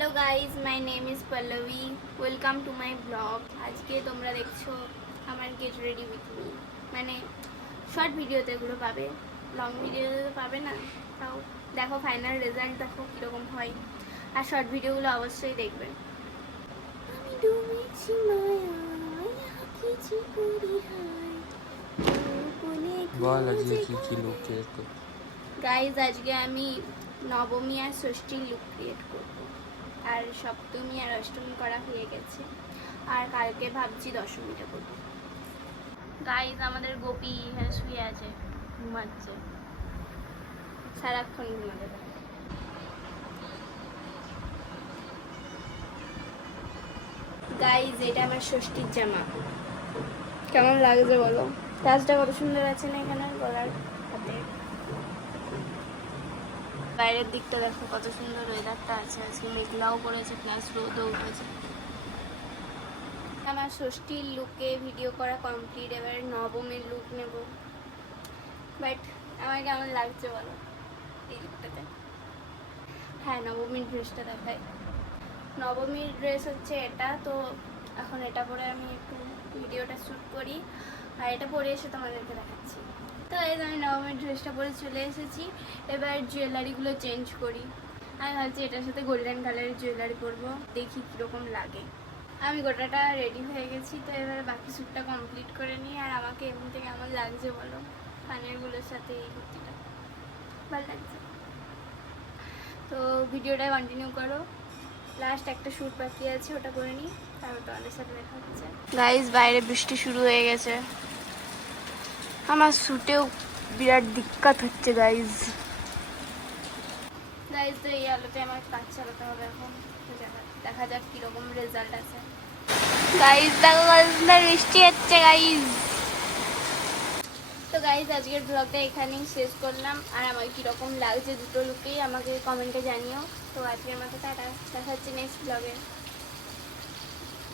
Hello guys my name is Pallavi welcome to my blog. আজকে তোমরা দেখছো আমার গেট রেডি উইথ মি, মানে শর্ট ভিডিওতে এগুলো পাবে, লং ভিডিওতে তো পাবে না। তাও দেখো ফাইনাল রেজাল্ট দেখো কীরকম হয়, আর শর্ট ভিডিওগুলো অবশ্যই দেখবে। আমি ডুবেছি মায়ায় আঁকিছি পরিহায় বলে বল আজকে কি কি লুক ক্রিয়েট করব। গাইজ আজকে আমি নবমী আর ষষ্ঠীর লুক ক্রিয়েট করব, আর সপ্তমী আর অষ্টমী করা হয়ে গেছে, আর কালকে ভাবছি দশমীটা করব। গাইজ আমাদের গোপী এখানে শুয়ে আছে, ঘুমাচ্ছে, সারাক্ষণ ঘুমাতে থাকে। গাইজ এটা আমার ষষ্ঠীর জামা, কেমন লাগছে বলো? টাচটা কত সুন্দর আছে না এখানে গলার হাতে। বাইরের দিকটা দেখো কত সুন্দর ওয়েদারটা আছে, আজকে মেঘলাও করেছে প্লাস রোদও উঠেছে। আমার ষষ্ঠীর লুকে ভিডিও করা কমপ্লিট, এবার নবমীর লুক নেব। বাট আমার কেমন লাগছে বলো এই লুকটাতে? হ্যাঁ, নবমীর ড্রেসটা দেখায়। নবমীর ড্রেস হচ্ছে এটা, তো এখন এটা পরে আমি একটু ভিডিওটা শ্যুট করি, আর এটা পরে এসে তোমাদেরকে দেখাচ্ছি। তো এই আমি নবমীর ড্রেসটা পরে চলে এসেছি, এবার জুয়েলারিগুলো চেঞ্জ করি। আমি ভাবছি এটার সাথে গোল্ডেন কালারের জুয়েলারি পরবো, দেখি কীরকম লাগে। আমি গোটাটা রেডি হয়ে গেছি, তো এবার বাকি শ্যুটটা কমপ্লিট করে নিই। আর আমাকে এমনিতে কেমন লাগছে বলো কানেরগুলোর সাথে এই কুর্তিটা? ভালো লাগছে তো ভিডিওটা কন্টিনিউ করো। লাস্ট একটা শ্যুট বাকি আছে, ওটা করে নিই, তারপর তোমাদের সাথে দেখা হচ্ছে। গাইজ বাইরে বৃষ্টি শুরু হয়ে গেছে, আমার শ্যুটেও বিরাট দিক্কত হচ্ছে গাইজ। গাইজ তো এই আলোতে আমার কাজ চালাতে হবে এখন, দেখা যাক কীরকম রেজাল্ট আছে। গাইজ দেখো বৃষ্টি হচ্ছে গাইজ। তো গাইজ আজকের ব্লগটা এখানেই শেষ করলাম, আর আমার কীরকম লাগছে দুটো লুকেই আমাকে কমেন্টে জানিও। তো আজকের মতো টাটা, দেখা হচ্ছে নেক্সট ব্লগে।